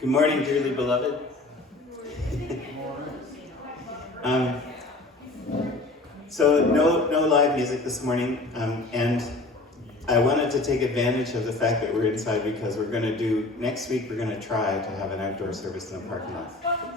Good morning, dearly beloved. So no live music this morning, and I wanted to take advantage of the fact that we're inside because next week we're going to try to have an outdoor service in the parking lot.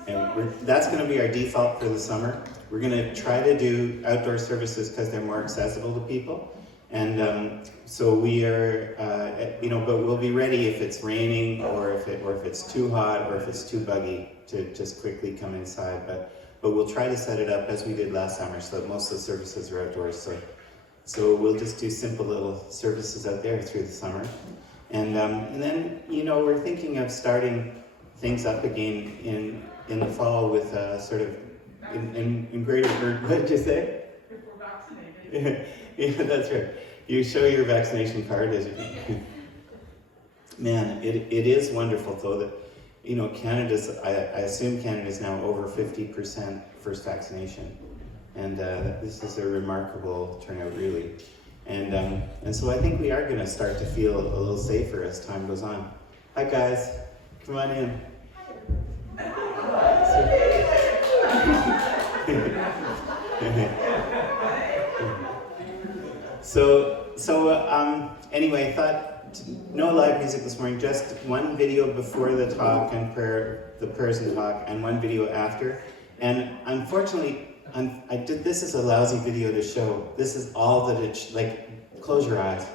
And that's going to be our default for the summer. We're going to try to do outdoor services because they're more accessible to people. And so we are, but we'll be ready if it's raining or if it's too hot or if it's too buggy to just quickly come inside. But we'll try to set it up as we did last summer so that most of the services are outdoors. So we'll just do simple little services out there through the summer. And then, we're thinking of starting things up again in the fall with sort of in greater, what did you say? If we're vaccinated. Yeah, that's right. You show your vaccination card as you Man, it is wonderful though that, Canada's, I assume Canada's now over 50% first vaccination. And this is a remarkable turnout really. And so I think we are going to start to feel a little safer as time goes on. Hi guys, come on in. Anyway, I thought no live music this morning, just one video before the talk and the prayers and talk, and one video after. And unfortunately, this is a lousy video to show. This is all that close your eyes.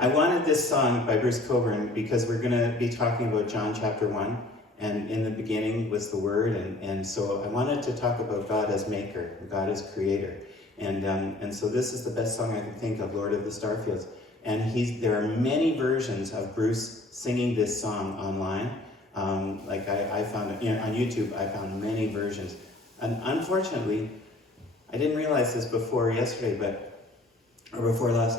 I wanted this song by Bruce Coburn because we're going to be talking about John chapter 1. And in the beginning was the Word, and so I wanted to talk about God as maker, God as creator. And so this is the best song I can think of, Lord of the Starfields. And there are many versions of Bruce singing this song online. I found on YouTube, I found many versions. And unfortunately, I didn't realize this before last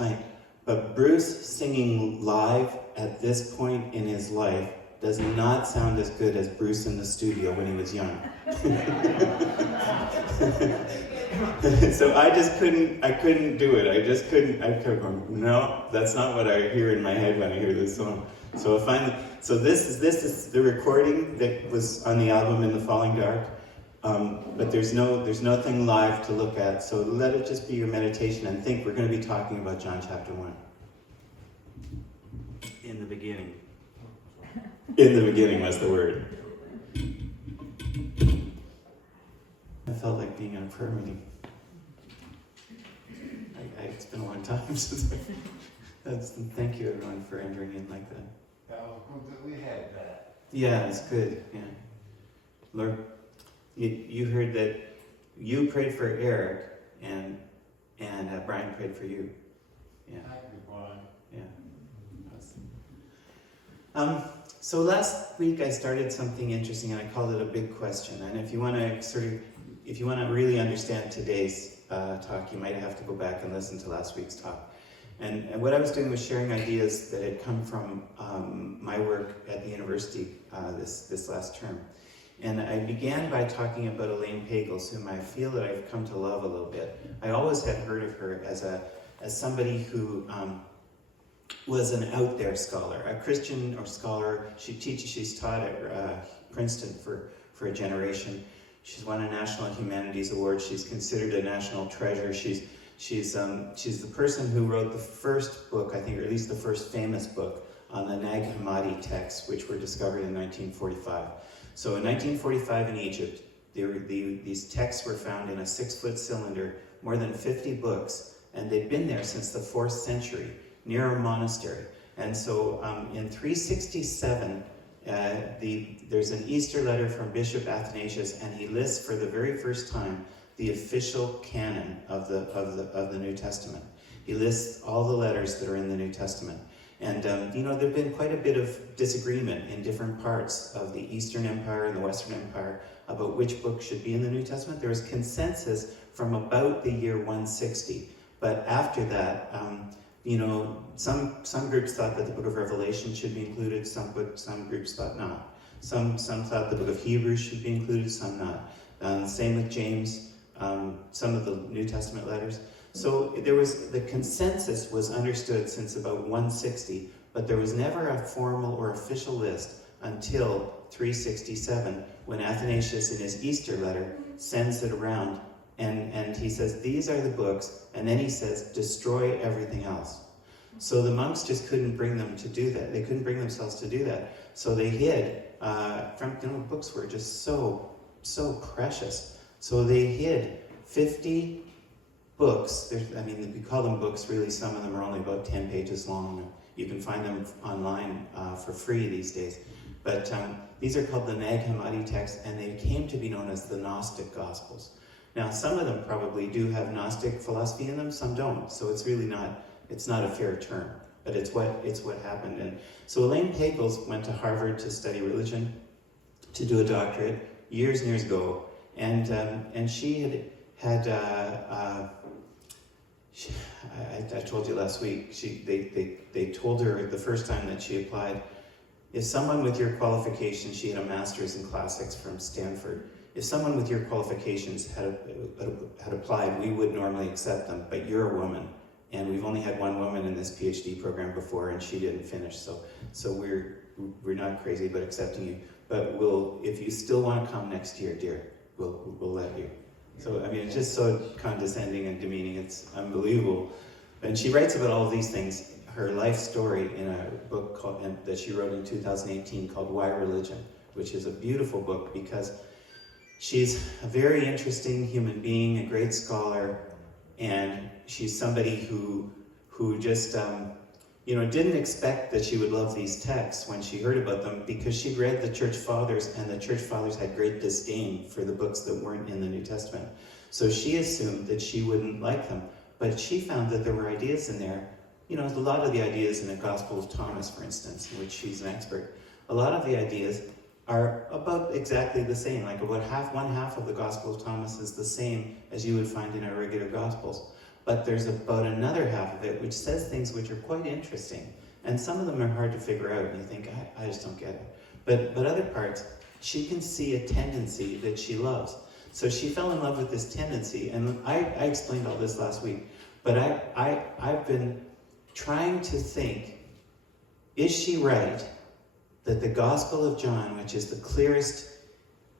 night, but Bruce singing live at this point in his life does not sound as good as Bruce in the studio when he was young. So I couldn't do it. I kept going, no, that's not what I hear in my head when I hear this song. So this is the recording that was on the album In the Falling Dark. But there's nothing live to look at. So let it just be your meditation and think we're going to be talking about John chapter 1. In the beginning. In the beginning was the Word. I felt like being in a prayer meeting. It's been a long time since thank you everyone for entering in like that. That was good that we had that. Yeah, it's good. Yeah. Lord, you heard that you prayed for Eric and Brian prayed for you. Yeah. Thank you, Brian. Yeah. So last week I started something interesting and I called it a big question. And if you want to really understand today's talk, you might have to go back and listen to last week's talk. And what I was doing was sharing ideas that had come from my work at the university this last term. And I began by talking about Elaine Pagels, whom I feel that I've come to love a little bit. I always had heard of her as somebody who was an out there scholar, a Christian or scholar. She's taught at Princeton for a generation. She's won a National Humanities Award. She's considered a national treasure. She's the person who wrote the first book, I think, or at least the first famous book on the Nag Hammadi texts, which were discovered in 1945. So in 1945 in Egypt, these texts were found in a 6-foot cylinder, more than 50 books, and they'd been there since the 4th century, near a monastery. And so in 367, there's an Easter letter from Bishop Athanasius, and he lists for the very first time the official canon of the New Testament. He lists all the letters that are in the New Testament. And, there've been quite a bit of disagreement in different parts of the Eastern Empire and the Western Empire about which book should be in the New Testament. There was consensus from about the year 160. But after that, some groups thought that the book of Revelation should be included, some groups thought not. Some thought the book of Hebrews should be included, some not. Same with James, some of the New Testament letters. So the consensus was understood since about 160, but there was never a formal or official list until 367, when Athanasius in his Easter letter sends it around, and he says, these are the books, and then he says, destroy everything else. So the monks just couldn't bring them to do that. They couldn't bring themselves to do that. So they hid books were just so precious. So they hid 50 books. We call them books, really some of them are only about 10 pages long. You can find them online for free these days. But these are called the Nag Hammadi texts, and they came to be known as the Gnostic Gospels. Now, some of them probably do have Gnostic philosophy in them, some don't. So it's really not a fair term, but it's what happened. And so Elaine Pagels went to Harvard to study religion, to do a doctorate years and years ago, and she had I told you last week, they told her the first time that she applied, if someone with your qualifications, she had a master's in classics from Stanford, if someone with your qualifications had applied, we would normally accept them, but you're a woman, and we've only had one woman in this PhD program before, and she didn't finish, so we're not crazy about accepting you, but if you still want to come next year, dear, we'll let you. So, it's just so condescending and demeaning. It's unbelievable. And she writes about all of these things, her life story, in a book that she wrote in 2018 called Why Religion, which is a beautiful book because she's a very interesting human being, a great scholar, and she's somebody who just, didn't expect that she would love these texts when she heard about them, because she'd read the Church Fathers, and the Church Fathers had great disdain for the books that weren't in the New Testament. So she assumed that she wouldn't like them, but she found that there were ideas in there. A lot of the ideas in the Gospel of Thomas, for instance, in which she's an expert, a lot of the ideas are about exactly the same, like about one half of the Gospel of Thomas is the same as you would find in our regular Gospels. But there's about another half of it which says things which are quite interesting. And some of them are hard to figure out, and you think, I just don't get it. But other parts, she can see a tendency that she loves. So she fell in love with this tendency, and I explained all this last week, but I've been trying to think, is she right that the Gospel of John, which is the clearest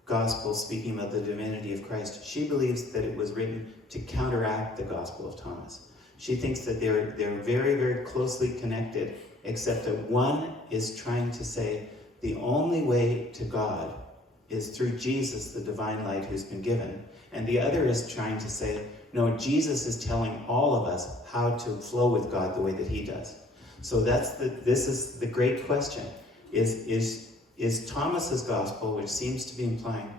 Gospel speaking about the divinity of Christ, she believes that it was written to counteract the Gospel of Thomas. She thinks that they're very, very closely connected, except that one is trying to say the only way to God is through Jesus, the divine light who's been given, and the other is trying to say, no, Jesus is telling all of us how to flow with God the way that he does. So this is the great question. Is Thomas's gospel, which seems to be implying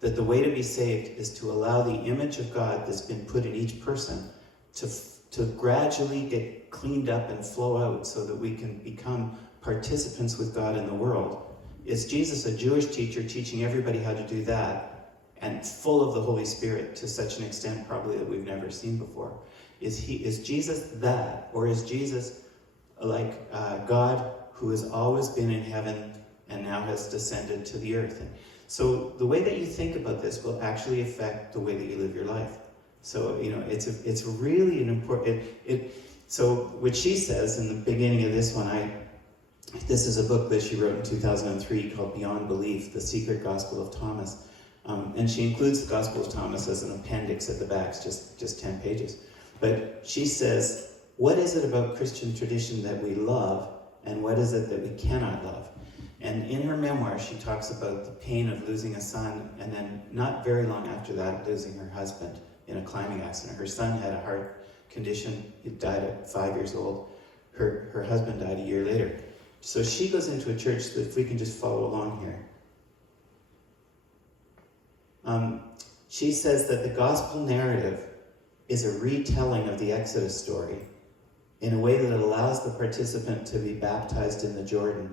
that the way to be saved is to allow the image of God that's been put in each person to gradually get cleaned up and flow out so that we can become participants with God in the world? Is Jesus a Jewish teacher teaching everybody how to do that and full of the Holy Spirit to such an extent probably that we've never seen before? Is Jesus that, or is Jesus like God who has always been in heaven and now has descended to the earth? And so the way that you think about this will actually affect the way that you live your life. So, it's really an important, so what she says in the beginning of this one, this is a book that she wrote in 2003 called Beyond Belief, The Secret Gospel of Thomas. And she includes the Gospel of Thomas as an appendix at the back, just 10 pages. But she says, what is it about Christian tradition that we love, and what is it that we cannot love? And in her memoir, she talks about the pain of losing a son, and then not very long after that, losing her husband in a climbing accident. Her son had a heart condition. He died at 5 years old. Her husband died a year later. So she goes into a church that, if we can just follow along here. She says that the gospel narrative is a retelling of the Exodus story in a way that allows the participant to be baptized in the Jordan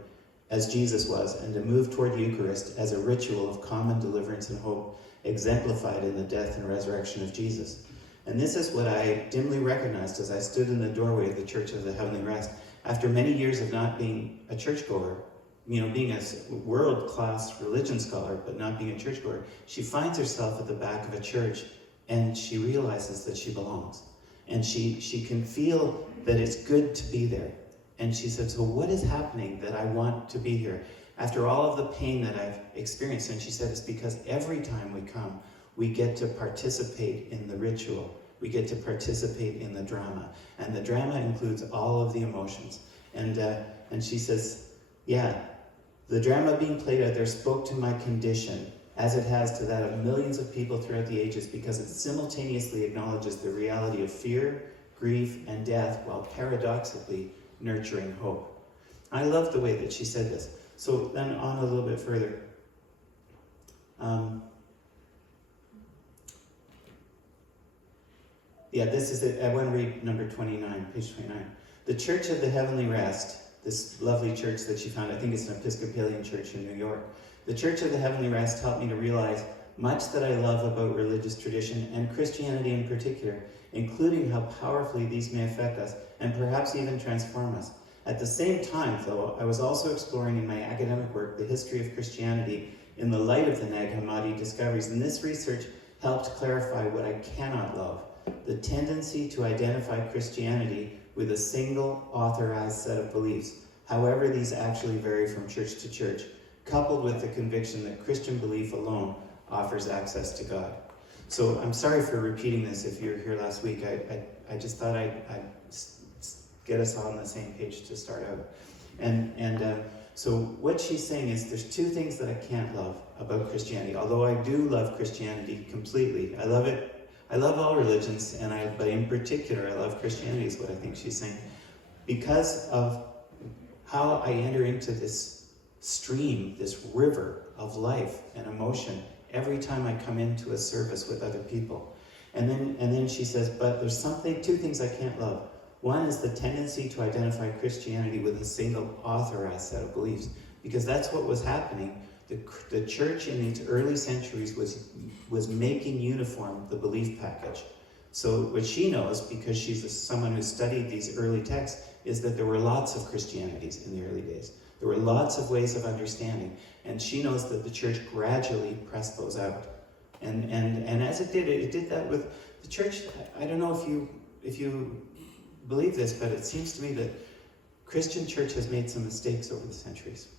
as Jesus was, and to move toward the Eucharist as a ritual of common deliverance and hope exemplified in the death and resurrection of Jesus. And this is what I dimly recognized as I stood in the doorway of the Church of the Heavenly Rest. After many years of not being a churchgoer, being a world-class religion scholar, but not being a churchgoer, she finds herself at the back of a church, and she realizes that she belongs. And she can feel that it's good to be there. And she said, so what is happening that I want to be here? after all of the pain that I've experienced, and she said it's because every time we come, we get to participate in the ritual. We get to participate in the drama. And the drama includes all of the emotions. And she says, yeah, the drama being played out there spoke to my condition, as it has to that of millions of people throughout the ages, because it simultaneously acknowledges the reality of fear, grief, and death, while paradoxically nurturing hope. I love the way that she said this. So then on a little bit further. This is it. I want to read number 29, page 29. The Church of the Heavenly Rest, this lovely church that she found, I think it's an Episcopalian church in New York. The Church of the Heavenly Rest helped me to realize much that I love about religious tradition and Christianity in particular, including how powerfully these may affect us and perhaps even transform us. At the same time, though, I was also exploring in my academic work the history of Christianity in the light of the Nag Hammadi discoveries, and this research helped clarify what I cannot love: the tendency to identify Christianity with a single authorized set of beliefs, however these actually vary from church to church, coupled with the conviction that Christian belief alone offers access to God. So I'm sorry for repeating this if you were here last week. I just thought I'd get us all on the same page to start out. So what she's saying is there's two things that I can't love about Christianity, although I do love Christianity completely. I love it. I love all religions, but in particular, I love Christianity is what I think she's saying. Because of how I enter into this stream, this river of life and emotion every time I come into a service with other people. And then she says, but there's two things I can't love. One is the tendency to identify Christianity with a single authorized set of beliefs, because that's what was happening. The church in these early centuries was making uniform the belief package. So what she knows, because she's someone who studied these early texts, is that there were lots of Christianities in the early days. There were lots of ways of understanding, and she knows that the church gradually pressed those out. And as it did that with the church. I don't know if you believe this, but it seems to me that Christian church has made some mistakes over the centuries.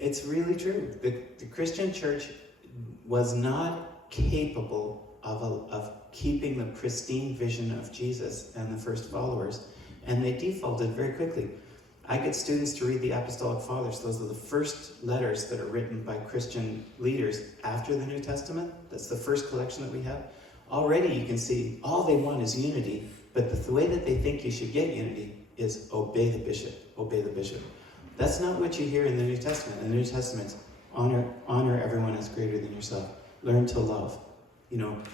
It's really true. The Christian church was not capable of keeping the pristine vision of Jesus and the first followers, and they defaulted very quickly. I get students to read the Apostolic Fathers. Those are the first letters that are written by Christian leaders after the New Testament. That's the first collection that we have. Already you can see all they want is unity, but the way that they think you should get unity is obey the bishop, obey the bishop. That's not what you hear in the New Testament. In the New Testament, honor everyone as greater than yourself. Learn to love.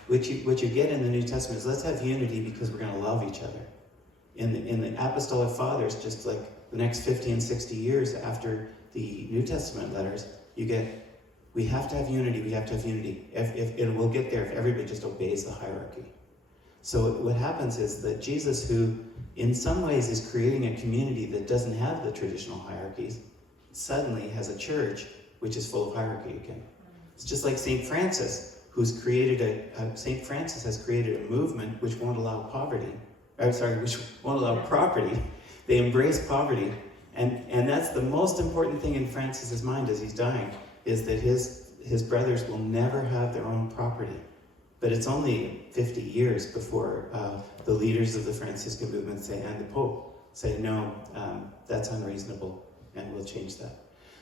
What you get in the New Testament is let's have unity because we're going to love each other. In the Apostolic Fathers, just like the next 50 and 60 years after the New Testament letters, we have to have unity, we have to have unity. We'll get there if everybody just obeys the hierarchy. So what happens is that Jesus, who in some ways is creating a community that doesn't have the traditional hierarchies, suddenly has a church which is full of hierarchy again. It's just like St. Francis, St. Francis has created a movement which won't allow which won't allow property. They embrace poverty, and that's the most important thing in Francis's mind as he's dying, is that his brothers will never have their own property. But it's only 50 years before the leaders of the Franciscan movement and the Pope say, no, that's unreasonable, and we'll change that.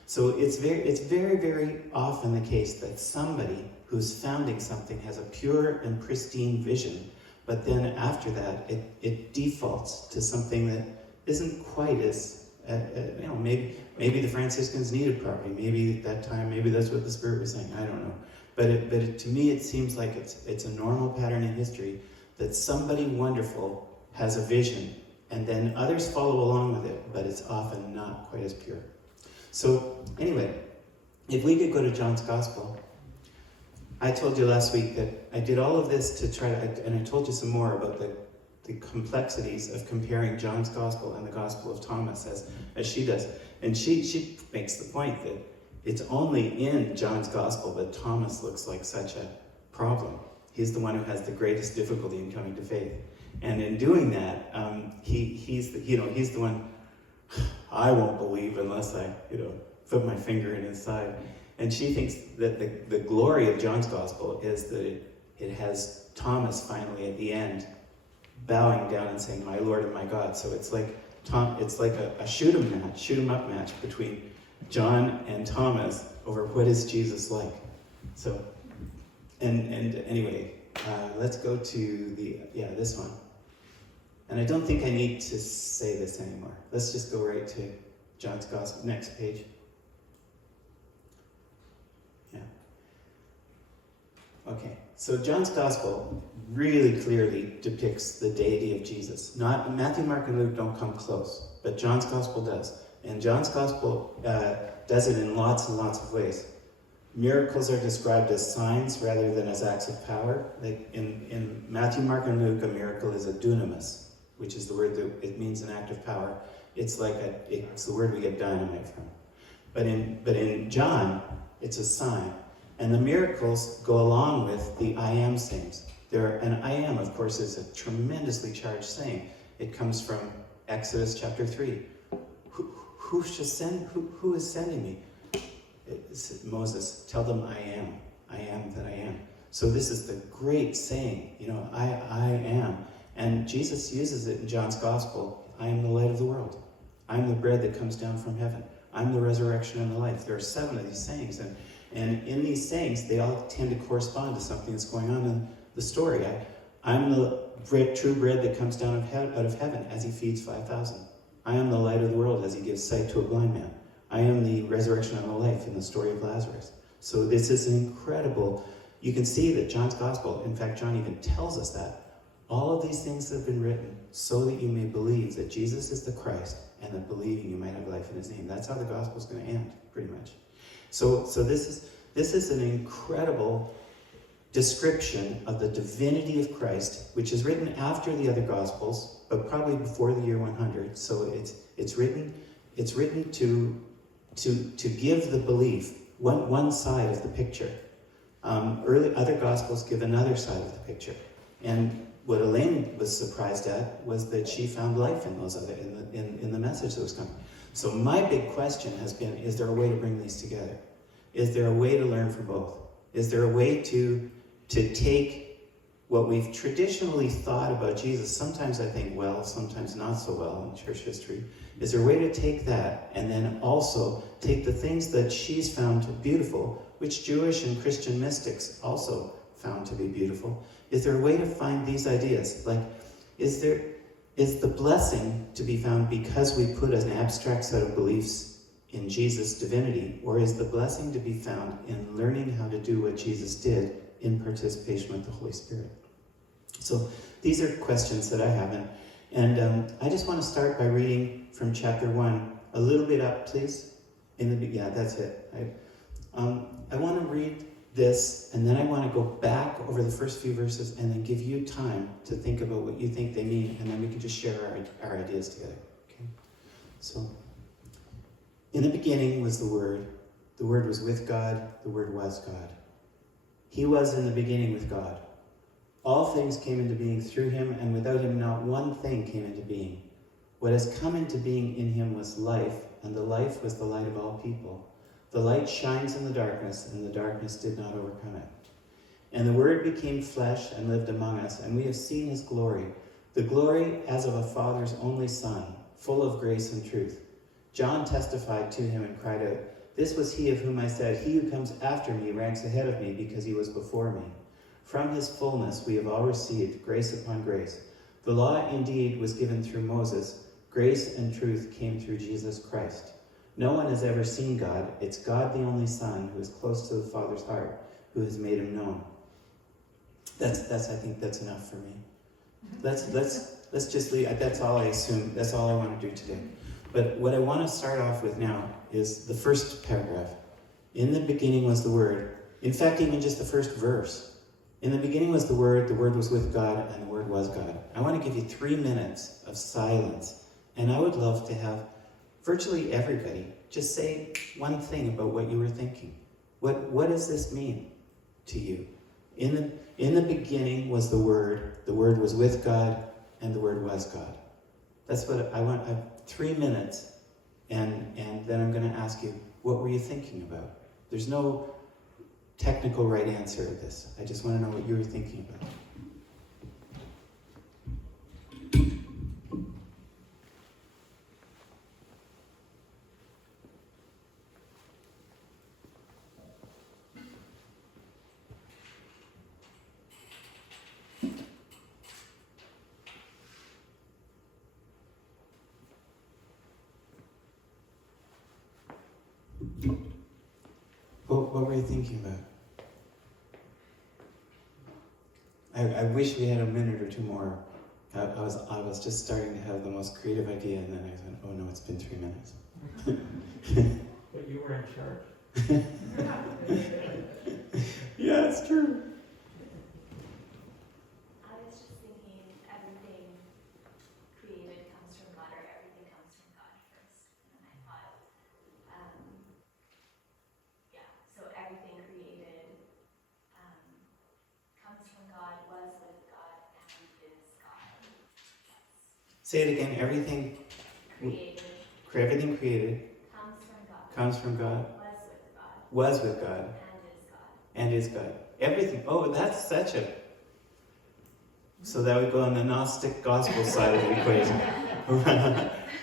So it's very, very often the case that somebody who's founding something has a pure and pristine vision, but then after that, it defaults to something that isn't quite as, maybe the Franciscans needed property. Maybe at that time, maybe that's what the Spirit was saying. I don't know. But to me, it seems like it's a normal pattern in history that somebody wonderful has a vision, and then others follow along with it, but it's often not quite as pure. So anyway, if we could go to John's Gospel. I told you last week that I did all of this to try to, and I told you some more about the complexities of comparing John's Gospel and the Gospel of Thomas as she does. And she makes the point that it's only in John's Gospel that Thomas looks like such a problem. He's the one who has the greatest difficulty in coming to faith. And in doing that, he's the one, I won't believe unless I, put my finger in his side. And she thinks that the glory of John's gospel is that it has Thomas finally at the end bowing down and saying, "My Lord and my God." So it's like a shoot 'em up match between John and Thomas over what is Jesus like. So, and anyway, let's go to this one. And I don't think I need to say this anymore. Let's just go right to John's gospel. Next page. Yeah. Okay. So John's gospel really clearly depicts the deity of Jesus. Not Matthew, Mark, and Luke don't come close, but John's gospel does. And John's gospel does it in lots and lots of ways. Miracles are described as signs rather than as acts of power. Like in Matthew, Mark, and Luke, a miracle is a dunamis, which is the word that it means an act of power. It's the word we get dynamite from. But in John, it's a sign. And the miracles go along with the I am sayings. And I am, of course, is a tremendously charged saying. It comes from Exodus chapter 3. Who is sending me? It's Moses, tell them I am that I am. So this is the great saying, I am. And Jesus uses it in John's gospel. I am the light of the world. I am the bread that comes down from heaven. I'm the resurrection and the life. There are 7 of these sayings. And in these sayings, they all tend to correspond to something that's going on in the story. I'm the true bread that comes down out of heaven as he feeds 5,000. I am the light of the world as he gives sight to a blind man. I am the resurrection and the life in the story of Lazarus. So this is incredible. You can see that John's gospel, in fact, John even tells us that. All of these things have been written so that you may believe that Jesus is the Christ, and that believing you might have life in his name. That's how the gospel is going to end, pretty much. So this is an incredible description of the divinity of Christ, which is written after the other gospels, but probably before the year 100. So it's written to give the belief one side of the picture. Other gospels give another side of the picture. And what Elaine was surprised at was that she found life in those in the message that was coming. So my big question has been, is there a way to bring these together? Is there a way to learn from both? Is there a way to take what we've traditionally thought about Jesus, sometimes I think well, sometimes not so well in church history, is there a way to take that and then also take the things that she's found beautiful, which Jewish and Christian mystics also found to be beautiful? Is there a way to find these ideas? Like, is the blessing to be found because we put an abstract set of beliefs in Jesus' divinity, or is the blessing to be found in learning how to do what Jesus did in participation with the Holy Spirit? So these are questions that I have, and I just want to start by reading from chapter 1 a little bit up, please. That's it. I want to read this, and then I want to go back over the first few verses and then give you time to think about what you think they mean, and then we can just share our ideas together. Okay? So, in the beginning was the Word was with God, the Word was God. He was in the beginning with God. All things came into being through him, and without him not one thing came into being. What has come into being in him was life, and the life was the light of all people. The light shines in the darkness, and the darkness did not overcome it. And the Word became flesh and lived among us, and we have seen his glory, the glory as of a Father's only Son, full of grace and truth. John testified to him and cried out, "This was he of whom I said, 'He who comes after me ranks ahead of me because he was before me.' From his fullness we have all received grace upon grace. The law indeed was given through Moses. Grace and truth came through Jesus Christ. No one has ever seen God. It's God the only Son, who is close to the Father's heart, who has made him known." I think that's enough for me. Let's just leave. That's all I assume. That's all I want to do today. But what I want to start off with now is the first paragraph. In the beginning was the Word. In fact, even just the first verse. In the beginning was the Word was with God, and the Word was God. I want to give you 3 minutes of silence, and I would love to have virtually everybody just say one thing about what you were thinking. What does this mean to you? In the beginning was the Word was with God, and the Word was God. That's what I want. I have 3 minutes, and then I'm going to ask you, what were you thinking about? There's no technical right answer to this. I just want to know what you were thinking about. What were you thinking about? I wish we had a minute or two more. I was just starting to have the most creative idea, and then I went, oh no, it's been 3 minutes. But you were in charge. Yeah, it's true. I was just thinking everything created comes from God, or everything comes from God first. And I thought, so everything created comes from God, was with God, and is God. Say it again. Everything created Comes from God. comes from God, was with God, and is God. Everything. Oh, that's such a... So that would go on the Gnostic gospel side of the equation.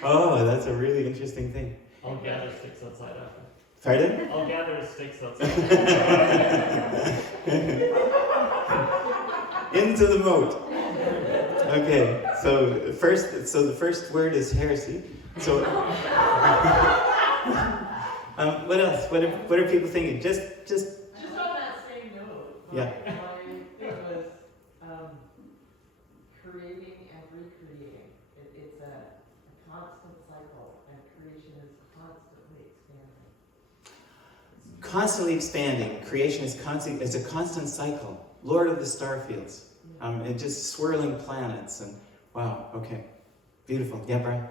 Oh, that's a really interesting thing. I'll gather sticks outside after. Pardon? I'll gather sticks outside. Into the moat. Okay, so the first word is heresy. So, what else? What are people thinking? Just. Just on that same note, Yeah. my thing was creating and recreating. It's a constant cycle, and creation is constantly expanding. Constantly expanding. Creation is constant. It's a constant cycle. Lord of the Starfields. And just swirling planets. And wow. Okay. Beautiful. Yeah, Brian.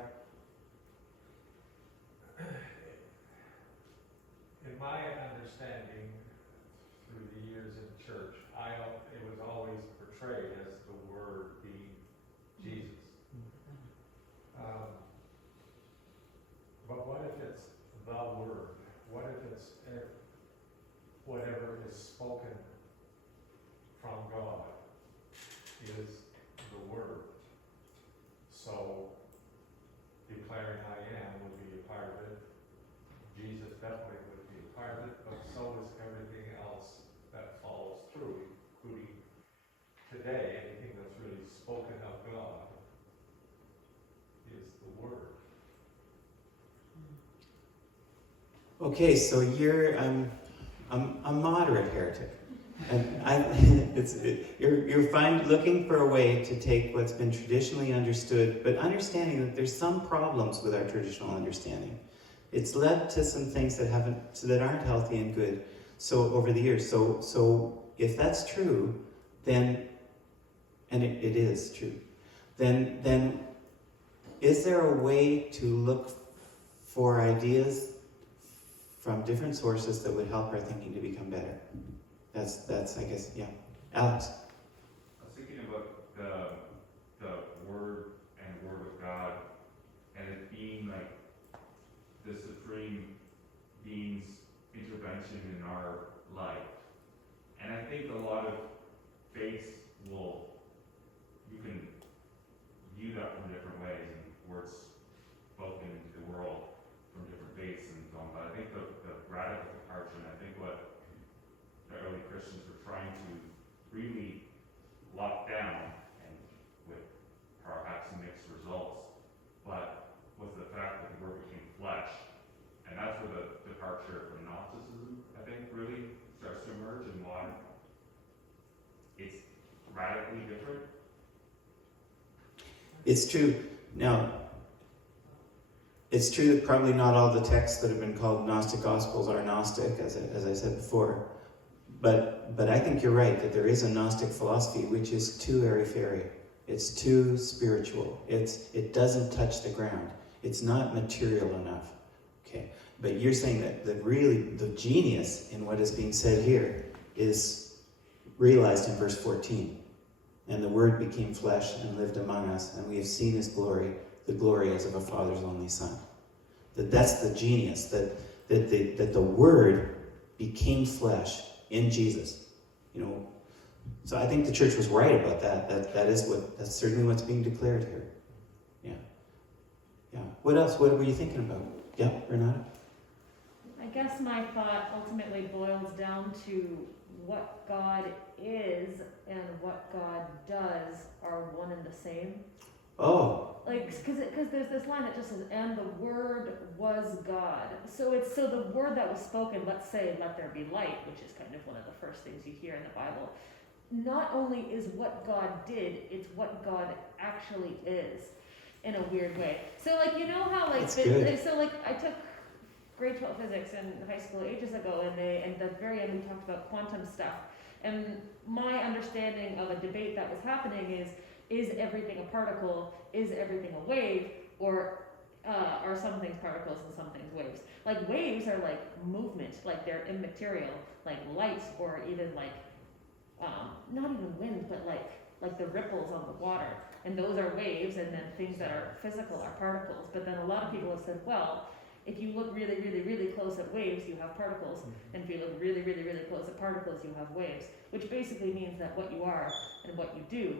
In my understanding, through the years in church, it was always portrayed as the Word being Jesus. But what if it's the Word? What if it's whatever is spoken from God is the Word? So declaring I am would be a part of it. Jesus definitely would be a part of it, but so is everything else that follows through, including today, anything that's really spoken of God is the Word. Okay, so you're a moderate heretic. And you're fine looking for a way to take what's been traditionally understood, but understanding that there's some problems with our traditional understanding. It's led to some things that aren't healthy and good. So over the years, so if that's true, then, and it is true, then is there a way to look for ideas from different sources that would help our thinking to become better? That's I guess, yeah. Alex? I was thinking about the Word and Word of God, and it being like the supreme being's intervention in our life. And I think a lot of faiths you can view that from different ways, and words spoken into the world from different faiths and so on. But I think the radical departure, and I think what the early Christians were trying to really lock down, and with perhaps mixed results, but was the fact that the Word became flesh. And that's where the departure from Gnosticism, I think, really starts to emerge in modern. It's radically different. It's true. Now, it's true that probably not all the texts that have been called Gnostic Gospels are Gnostic, as I said before. But I think you're right, that there is a Gnostic philosophy which is too airy-fairy. It's too spiritual. It doesn't touch the ground. It's not material enough. Okay. But you're saying that really the genius in what is being said here is realized in verse 14. And the Word became flesh and lived among us, and we have seen his glory, the glory as of a Father's only Son. That's the genius, that the Word became flesh in Jesus. You know, so I think the church was right about that. That's certainly what's being declared here. Yeah. What else? What were you thinking about? Yeah, Renata? I guess my thought ultimately boils down to what God is and what God does are one and the same. Oh. Like, because there's this line that just says, "And the Word was God." So the word that was spoken. Let's say, "Let there be light," which is kind of one of the first things you hear in the Bible. Not only is what God did, it's what God actually is, in a weird way. So, like, you know how, like, That's good. so, like, I took grade 12 physics in high school ages ago, and at the very end we talked about quantum stuff. And my understanding of a debate that was happening is everything a particle? Is everything a wave? Or are some things particles and some things waves? Like, waves are like movement, like they're immaterial, like light, or even like, not even wind, but like the ripples on the water. And those are waves, and then things that are physical are particles. But then a lot of people have said, well, if you look really, really, really close at waves, you have particles. And if you look really, really, really close at particles, you have waves. Which basically means that what you are and what you do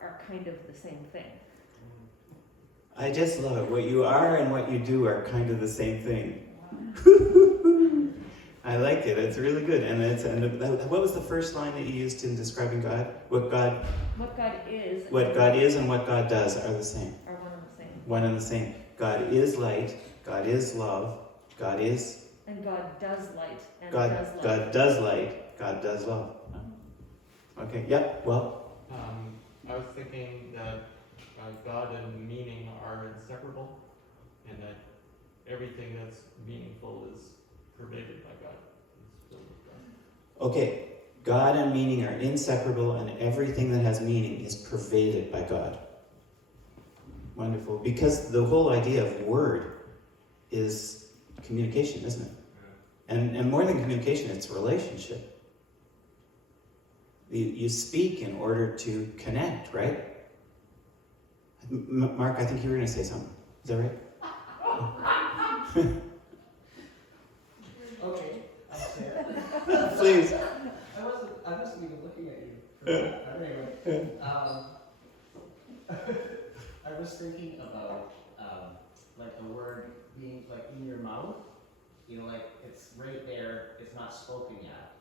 are kind of the same thing. I just love it. What you are and what you do are kind of the same thing. I like it. It's really good. And what was the first line that you used in describing God? What God is and what God does are the same. Are one and the same. One and the same. God is light. God is love. God is. And God does light. And God does love. God does light. God does love. Okay. Yep. Well. I was thinking that God and meaning are inseparable, and that everything that's meaningful is pervaded by God. It's filled with God. Okay. God and meaning are inseparable, and everything that has meaning is pervaded by God. Wonderful. Because the whole idea of word is communication, isn't it? And more than communication, it's relationship. You speak in order to connect, right? Mark, I think you were going to say something. Is that right? Okay, I'll say it. Please. I wasn't even looking at you for that. But anyway, I was thinking about like the word being like in your mouth. You know, like it's right there. It's not spoken yet.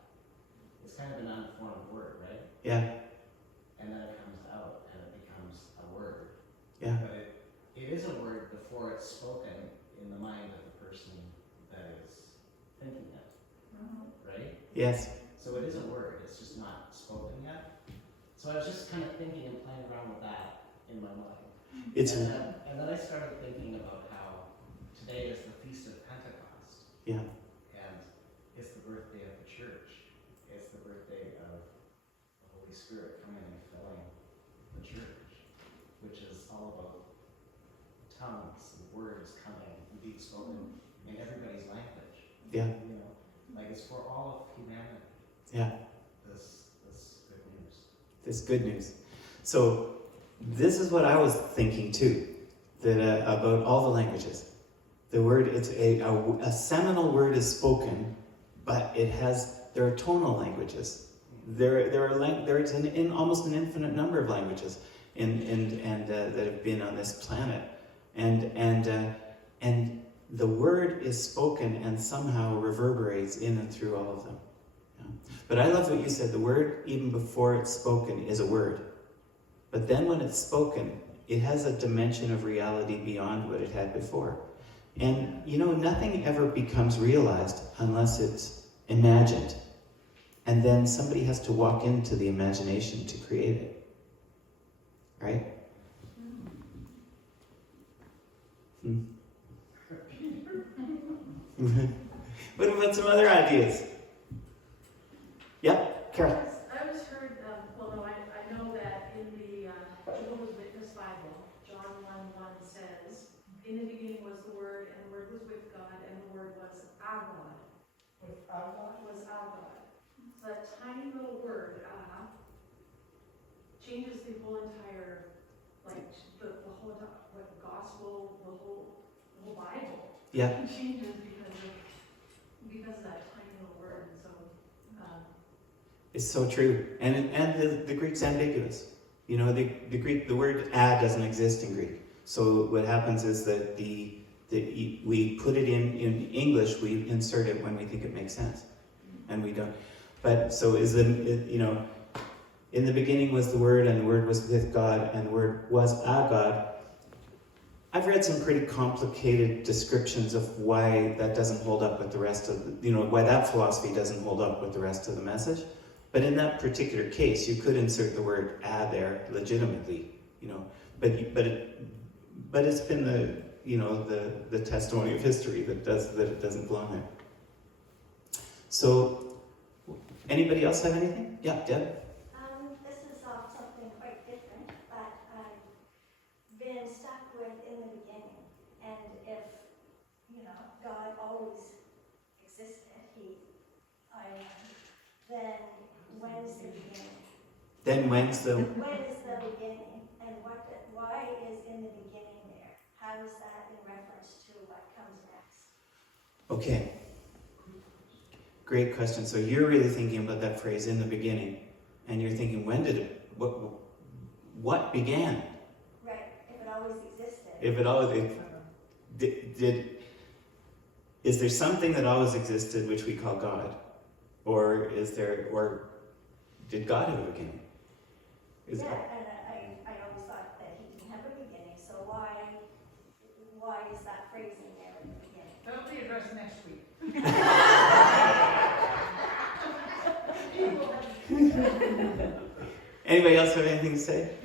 It's kind of an unformed word, right? Yeah. And then it comes out and it becomes a word. Yeah. But it is a word before it's spoken in the mind of the person that is thinking it, right? Yes. So it is a word, it's just not spoken yet. So I was just kind of thinking and playing around with that in my mind. And then I started thinking about how today is the Feast of Pentecost. Yeah. And it's the birthday of the church. It's the birthday of the Holy Spirit coming and filling the church, which is all about tongues and words coming and being spoken in everybody's language. Yeah. You know, like it's for all of humanity. Yeah. This good news. This good news. So this is what I was thinking too, that about all the languages. The word, it's a seminal word is spoken, but there are tonal languages. There's almost an infinite number of languages that have been on this planet, and the word is spoken and somehow reverberates in and through all of them. Yeah. But I love what you said. The word, even before it's spoken, is a word. But then when it's spoken, it has a dimension of reality beyond what it had before. And, you know, nothing ever becomes realized unless it's imagined. And then somebody has to walk into the imagination to create it. Right? What about some other ideas? Yep, Carol. I was heard, I know that in the Jehovah's Witness Bible, John 1:1 says, in the beginning was the Word, and the Word was with God, and the Word was our God. Was our God? Was our God. So that tiny little word, changes the whole entire, like, the whole, like, gospel, the whole Bible. Yeah. It changes because of that tiny little word, and so, It's so true. And the Greek's ambiguous. You know, the Greek, the word "a" doesn't exist in Greek. So what happens is that we put it in English, we insert it when we think it makes sense. And we don't. But so you know, in the beginning was the Word, and the Word was with God, and the Word was a God. I've read some pretty complicated descriptions of why that doesn't hold up with the rest of why that philosophy doesn't hold up with the rest of the message. But in that particular case, you could insert the word "a" there legitimately, but it's been the testimony of history that it doesn't belong there. So, anybody else have anything? Yeah, Deb? This is something quite different, but I've been stuck with in the beginning. And if, God always existed, then when is the beginning? Then when's the... When is the beginning? And why is in the beginning there? How is that in reference to what comes next? Okay. Great question. So you're really thinking about that phrase, "in the beginning," and you're thinking, when did it, what began? Right, if it always existed. If it always, is there something that always existed which we call God? Or did God have a beginning? And I always thought that he didn't have a beginning, so why is that phrase in there in the beginning? that'll be addressed next week. Anybody else have anything to say?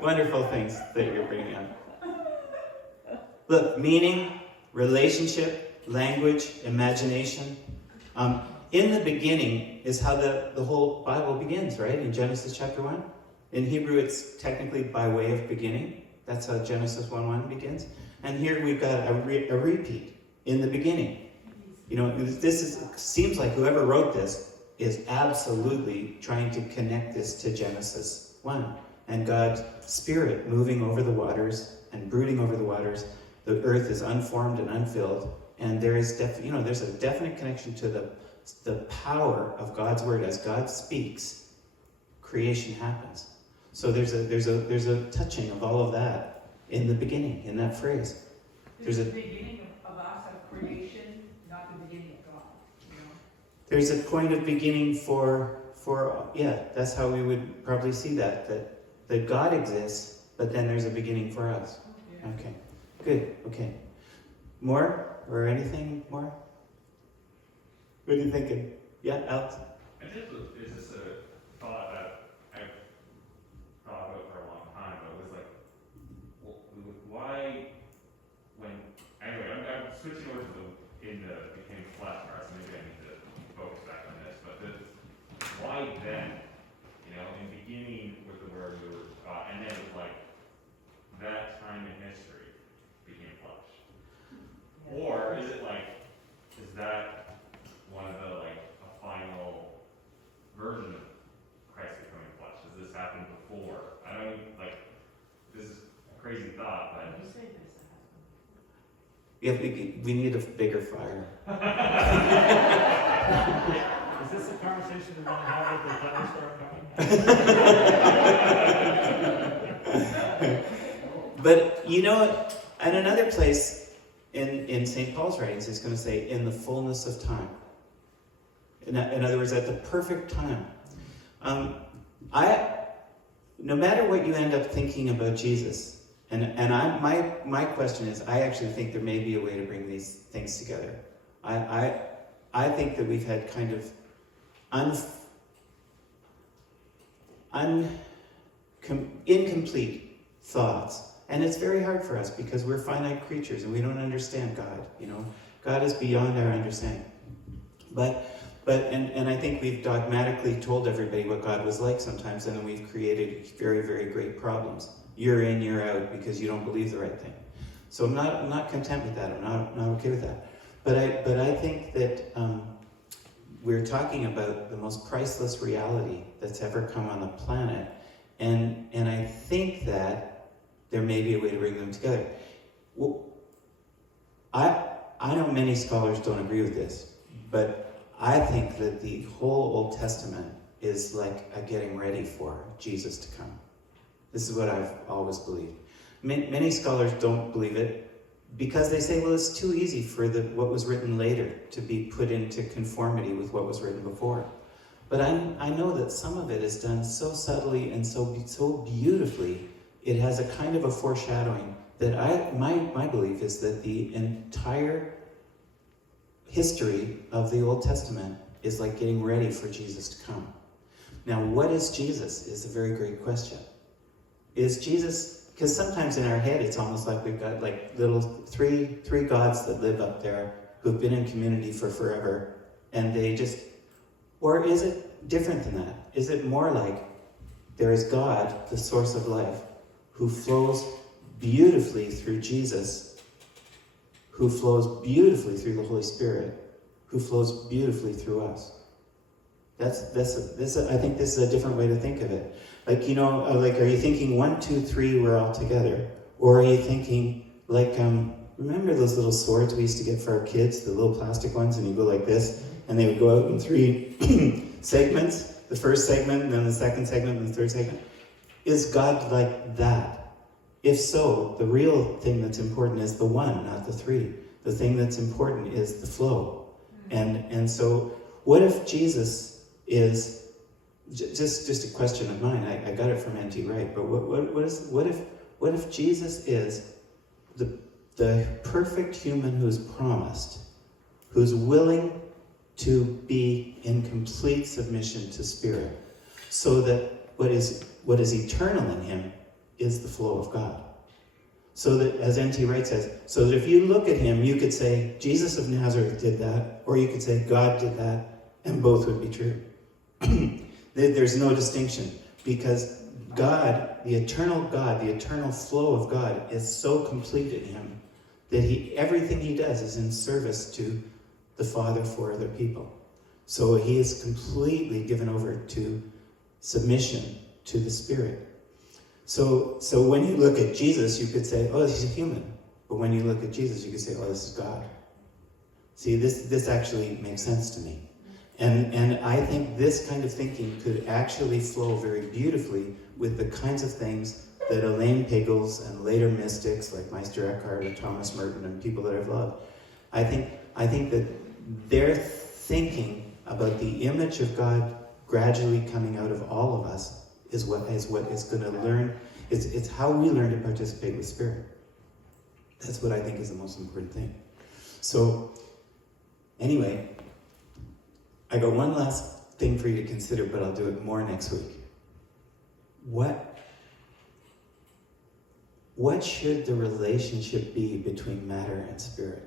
Wonderful things that you're bringing up. Look, meaning, relationship, language, imagination. In the beginning is how the whole Bible begins, right? In Genesis chapter 1. In Hebrew, it's technically by way of beginning. That's how Genesis 1:1 begins. And here we've got a repeat, in the beginning. Seems like whoever wrote this is absolutely trying to connect this to Genesis 1. And God's Spirit moving over the waters and brooding over the waters. The earth is unformed and unfilled. And there is there's a definite connection to the power of God's word. As God speaks, creation happens. So there's a touching of all of that in the beginning, in that phrase. There's a beginning of us, of creation, not the beginning of God. There's a point of beginning for that's how we would probably see that God exists, but then there's a beginning for us. Okay, good, okay. More? Or anything more? What are you thinking? Yeah, Alex? I think it's just a thought that I've thought about for a long time, but it was like, why, anyway, I'm switching over to became flesh part, so maybe I need to focus back on this, but why then, in beginning with the word, and then it was like, that time in history became flesh. Or is it like, is that one of the, a final version of Christ becoming flesh? Has this happened before? I don't even, this is a crazy thought, but... You say this. Yeah, we need a bigger fire. Is this a conversation we want to have with the thunderstorm coming? But at another place in St. Paul's writings, it's going to say, in the fullness of time. In other words, at the perfect time. No matter what you end up thinking about Jesus, my question is, I actually think there may be a way to bring these things together. I think that we've had kind of incomplete thoughts. And it's very hard for us because we're finite creatures and we don't understand God, God is beyond our understanding. But I think we've dogmatically told everybody what God was like sometimes, and then we've created very, very great problems. You're in, you're out, because you don't believe the right thing. So I'm not content with that. I'm not okay with that. But I think that we're talking about the most priceless reality that's ever come on the planet, and I think that there may be a way to bring them together. Well, I know many scholars don't agree with this, but I think that the whole Old Testament is like a getting ready for Jesus to come. This is what I've always believed. Many scholars don't believe it because they say, well, it's too easy for what was written later to be put into conformity with what was written before. But I know that some of it is done so subtly and so beautifully. It has a kind of a foreshadowing that my belief is that the entire history of the Old Testament is like getting ready for Jesus to come. Now, what is Jesus is a very great question. Is Jesus, because sometimes in our head it's almost like we've got like little three gods that live up there who've been in community for forever, and they just, or is it different than that? Is it more like there is God, the source of life, who flows beautifully through Jesus, who flows beautifully through the Holy Spirit, who flows beautifully through us? I think this is a different way to think of it. Like, you know, like, are you thinking 1, 2, 3, we're all together? Or are you thinking, like, remember those little swords we used to get for our kids, the little plastic ones, and you go like this, and they would go out in 3 segments, the first segment, and then the second segment, and the third segment? Is God like that? If so, the real thing that's important is the 1, not the 3. The thing that's important is the flow. And so, what if Jesus is just a question of mine? I got it from N.T. Wright, but what if Jesus is the perfect human who's promised, who's willing to be in complete submission to Spirit, so that what is eternal in him is the flow of God? So that, as N.T. Wright says, so that if you look at him, you could say, Jesus of Nazareth did that, or you could say, God did that, and both would be true. There's no distinction, because God, the eternal flow of God is so complete in him that everything he does is in service to the Father for other people. So he is completely given over to submission to the Spirit. So when you look at Jesus, you could say, oh, he's a human. But when you look at Jesus, you could say, oh, this is God. See, this actually makes sense to me. And I think this kind of thinking could actually flow very beautifully with the kinds of things that Elaine Pagels and later mystics like Meister Eckhart or Thomas Merton and people that I've loved, I think that their thinking about the image of God gradually coming out of all of us is what is going to learn. It's how we learn to participate with Spirit. That's what I think is the most important thing. So, anyway, I got one last thing for you to consider, but I'll do it more next week. What should the relationship be between matter and spirit?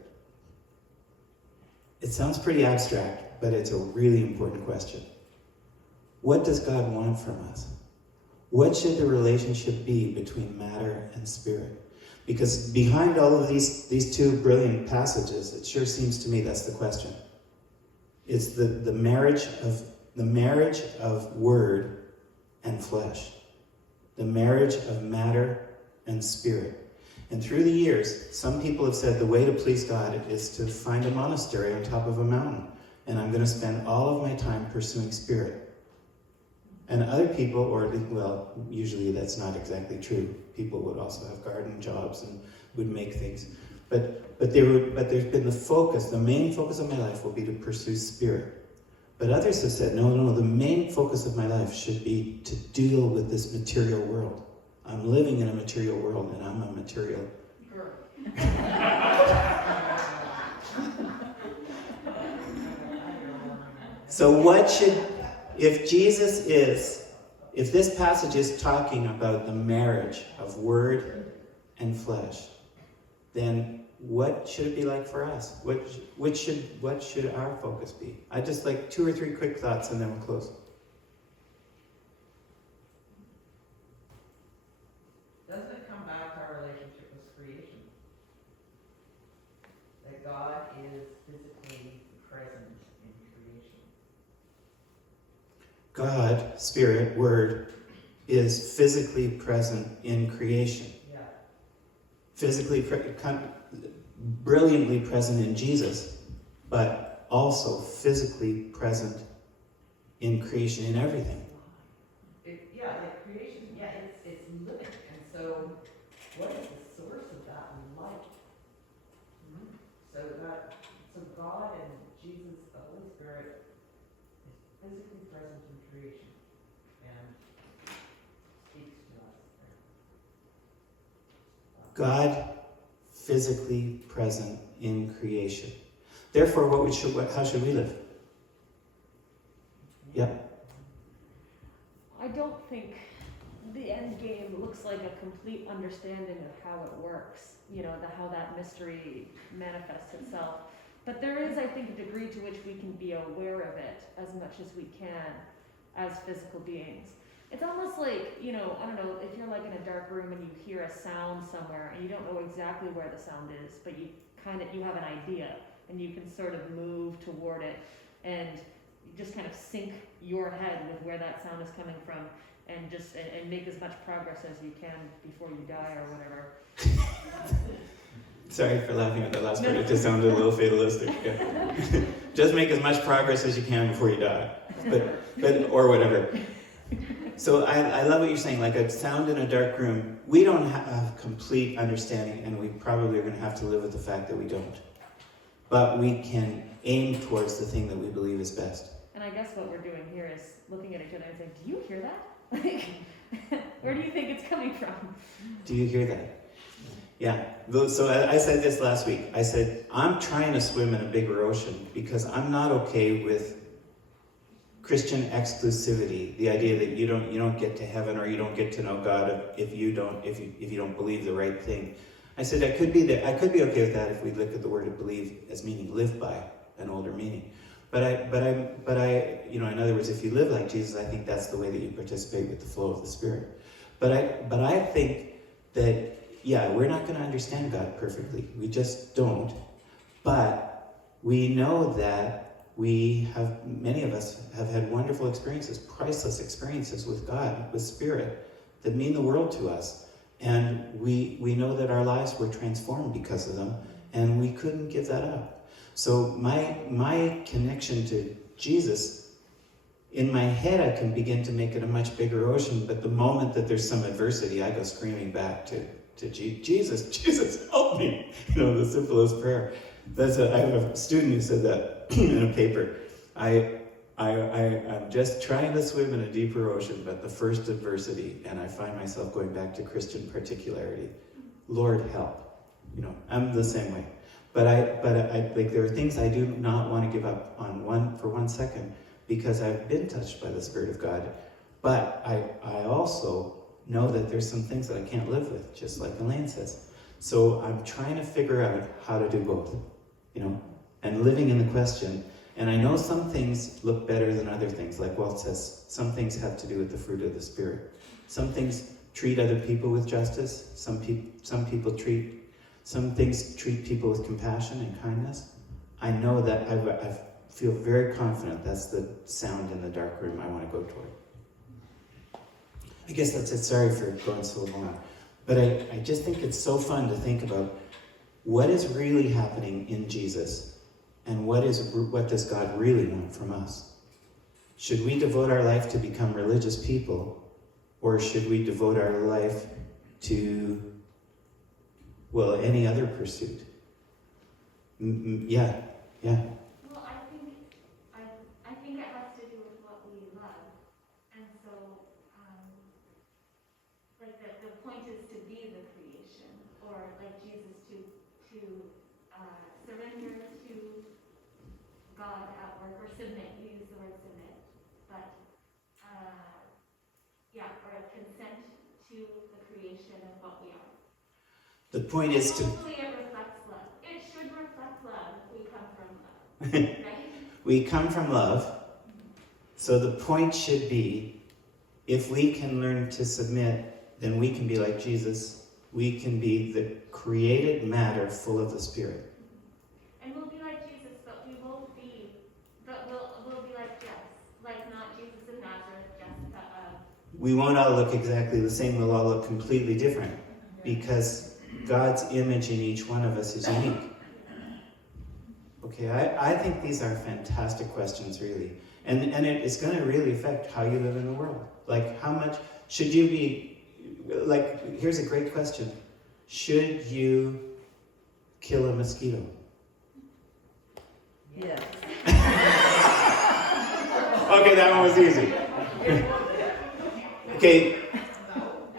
It sounds pretty abstract, but it's a really important question. What does God want from us? What should the relationship be between matter and spirit? Because behind all of these 2 brilliant passages, it sure seems to me that's the question. It's the marriage of word and flesh, the marriage of matter and spirit. And through the years, some people have said the way to please God is to find a monastery on top of a mountain, and I'm going to spend all of my time pursuing Spirit. And other people, well, usually that's not exactly true. People would also have garden jobs and would make things. But there's been the main focus of my life will be to pursue Spirit. But others have said, no, the main focus of my life should be to deal with this material world. I'm living in a material world, and I'm a material Girl. So if this passage is talking about the marriage of word and flesh, then what should it be like for us? What should our focus be? I just like 2 or 3 quick thoughts and then we'll close. Doesn't it come back to our relationship with creation? That God is physically present in creation. God, Spirit, Word, is physically present in creation. Yeah. Brilliantly present in Jesus, but also physically present in creation, in everything. Creation, it's living, and so what is the source of that life? So God and Jesus, the Holy Spirit, is physically present in creation and speaks to us there. God physically present in creation. Therefore, how should we live? Yep. I don't think the end game looks like a complete understanding of how it works, how that mystery manifests itself. But there is, I think, a degree to which we can be aware of it as much as we can as physical beings. It's almost like, I don't know, if you're like in a dark room and you hear a sound somewhere and you don't know exactly where the sound is, but you have an idea and you can sort of move toward it and you just kind of sync your head with where that sound is coming from and make as much progress as you can before you die or whatever. Sorry for laughing at that last part. It just sounded a little fatalistic. Yeah. Just make as much progress as you can before you die, but or whatever. So I love what you're saying. Like a sound in a dark room, we don't have complete understanding, and we probably are going to have to live with the fact that we don't. But we can aim towards the thing that we believe is best. And I guess what we're doing here is looking at each other and saying, "Do you hear that? Like, where do you think it's coming from?" Do you hear that? Yeah. So I said this last week. I said, I'm trying to swim in a bigger ocean because I'm not okay with Christian exclusivity. The idea that you don't get to heaven or you don't get to know God if you don't believe the right thing. I said I could be okay with that if we look at the word believe as meaning live by, an older meaning. But I, in other words, if you live like Jesus, I think that's the way that you participate with the flow of the Spirit. But I think that, yeah, we're not going to understand God perfectly. We just don't. But we know that many of us have had wonderful experiences, priceless experiences with God, with Spirit, that mean the world to us. And we know that our lives were transformed because of them, and we couldn't give that up. So my connection to Jesus, in my head I can begin to make it a much bigger ocean, but the moment that there's some adversity, I go screaming back to Jesus, help me! The simplest prayer. I have a student who said that in a paper. I'm just trying to swim in a deeper ocean, but the first adversity, and I find myself going back to Christian particularity. Lord, help. I'm the same way. But I like there are things I do not want to give up on for 1 second because I've been touched by the Spirit of God. But I also know that there's some things that I can't live with, just like Elaine says. So I'm trying to figure out how to do both, and living in the question. And I know some things look better than other things. Like Walt says, some things have to do with the fruit of the Spirit. Some things treat other people with justice. Some things treat people with compassion and kindness. I know that I feel very confident that's the sound in the dark room I want to go toward. I guess that's it. Sorry for going so long. But I just think it's so fun to think about what is really happening in Jesus and what does God really want from us. Should we devote our life to become religious people, or should we devote our life to, any other pursuit? Yeah. Well, I think it has to do with what we love, and so, the point is to be the creation, or like Jesus to surrender to God at work, or submit. You use the word submit, but or consent to the creation of what we are. The point is to. Hopefully it reflects love. It should reflect love if we come from love, right? We come from love. So the point should be, if we can learn to submit, then we can be like Jesus. We can be the created matter full of the Spirit. And we'll be like Jesus, but we won't be, we'll be like, yes, like not Jesus of Nazareth, we won't all look exactly the same, we'll all look completely different, because God's image in each one of us is unique. Okay, I think these are fantastic questions, really. And it's going to really affect how you live in the world. Like, how much should you be, like, here's a great question. Should you kill a mosquito? Yes. Okay, that one was easy. Okay,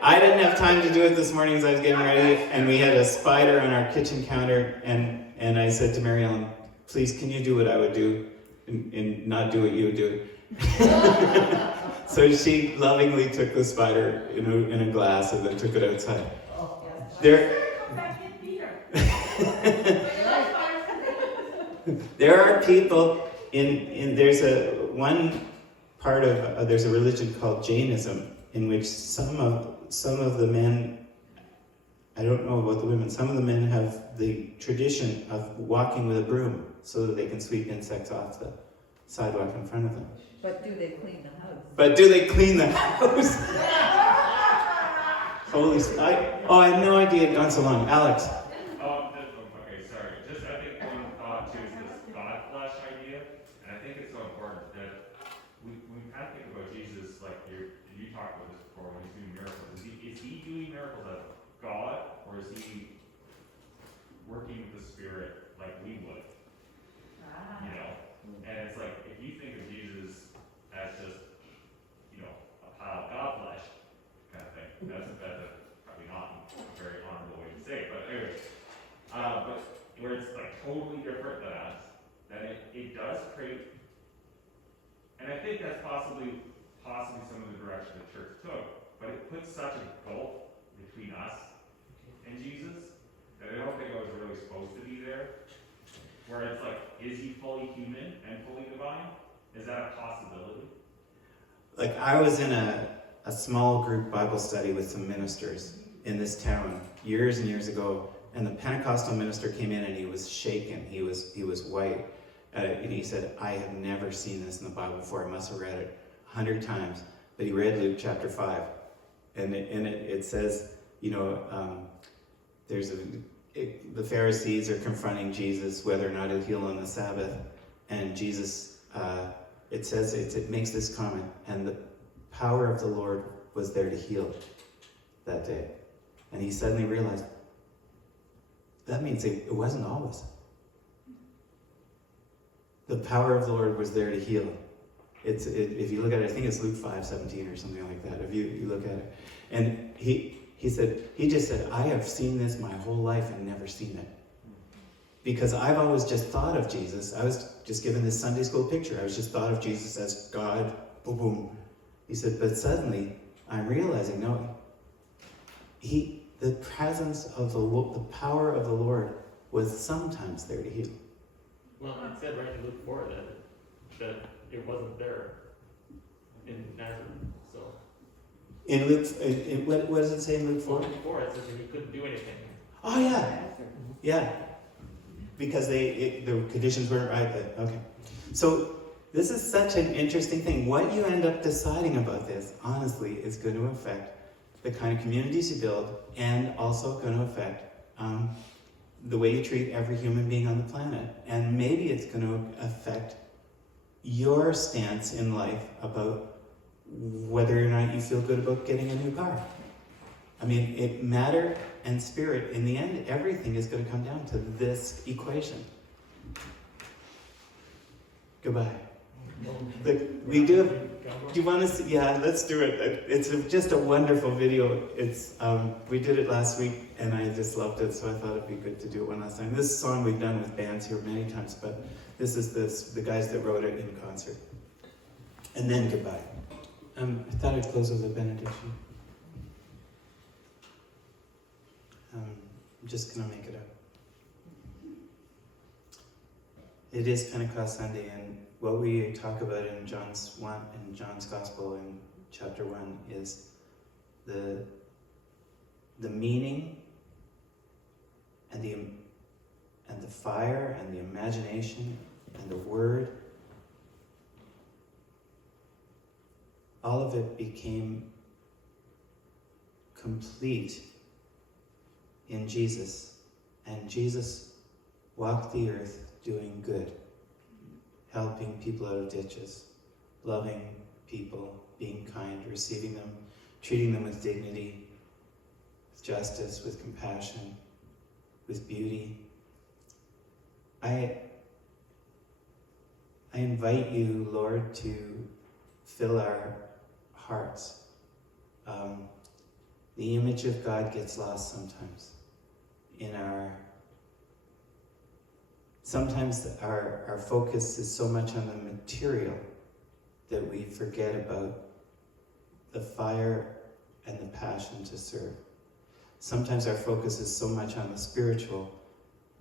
I didn't have time to do it this morning as I was getting ready, and we had a spider on our kitchen counter, and I said to Mary Ellen, please, can you do what I would do and not do what you would do? So she lovingly took the spider in a glass and then took it outside. Oh, yes. There, there are people there's there's a religion called Jainism, in which some of the men, I don't know about the women, some of the men have the tradition of walking with a broom so that they can sweep insects off the sidewalk in front of them. But do they clean the house? But do they clean the house? Holy, I had no idea it had gone so long. Alex. Okay, sorry. Just, I think one thought too is this God flesh idea, and I think it's so important that we kind of think about Jesus like you talked about this before when he's doing miracles. Is he doing miracles as God, or is he working with the Spirit like we would? You know, and it's like if you think of Jesus as just a pile of God flesh kind of thing, that's probably not a very honorable way to say it, but anyway, but where it's like totally different than us, then it does create, and I think that's possibly some of the direction the church took, but it puts such a gulf between us and Jesus that I don't think I was really supposed to be there. Where it's like, is he fully human and fully divine? Is that a possibility? Like, I was in a small group Bible study with some ministers in this town years and years ago, and the Pentecostal minister came in and he was shaken. He was white. And he said, I have never seen this in the Bible before. I must have read it 100 times. But he read Luke chapter 5. And in it says, the Pharisees are confronting Jesus whether or not he'll heal on the Sabbath. And Jesus, it makes this comment, and the power of the Lord was there to heal that day. And he suddenly realized, that means it wasn't always. The power of the Lord was there to heal. If you look at it, I think it's Luke 5:17 or something like that, if you look at it. And he just said, I have seen this my whole life and never seen it. Because I've always just thought of Jesus, I was just given this Sunday school picture, I was just thought of Jesus as God, boom, boom. He said, but suddenly I'm realizing, no, the presence of the power of the Lord was sometimes there to heal. Well, it said right in Luke 4 that it wasn't there in Nazareth, so. In Luke, what does it say in Luke 4? Luke 4, it says that he couldn't do anything. Oh, yeah. Yeah. Because the conditions weren't right then. Okay. So this is such an interesting thing. What you end up deciding about this, honestly, is going to affect the kind of communities you build, and also going to affect the way you treat every human being on the planet. And maybe it's going to affect your stance in life about whether or not you feel good about getting a new car. I mean, matter and spirit, in the end, everything is going to come down to this equation. Goodbye. Look, we do have, do you want to see? Yeah, let's do it. It's just a wonderful video. We did it last week, and I just loved it, so I thought it'd be good to do it one last time. This song we've done with bands here many times, but this is the guys that wrote it in concert. And then goodbye. I thought I'd close with a benediction. I'm just going to make it up. It is Pentecost Sunday, and what we talk about in John's Gospel in chapter 1 is the meaning and the fire and the imagination and the word. All of it became complete in Jesus. And Jesus walked the earth doing good, helping people out of ditches, loving people, being kind, receiving them, treating them with dignity, with justice, with compassion, with beauty. I invite you, Lord, to fill our hearts. The image of God gets lost sometimes. Sometimes our focus is so much on the material that we forget about the fire and the passion to serve. Sometimes our focus is so much on the spiritual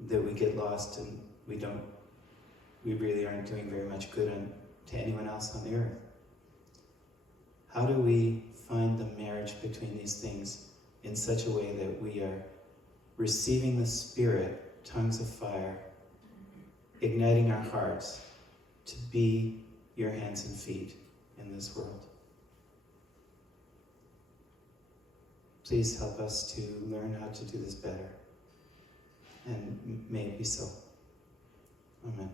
that we get lost and we really aren't doing very much good to anyone else on the earth. How do we find the marriage between these things in such a way that we are receiving the Spirit, tongues of fire, igniting our hearts to be your hands and feet in this world? Please help us to learn how to do this better. And may it be so. Amen.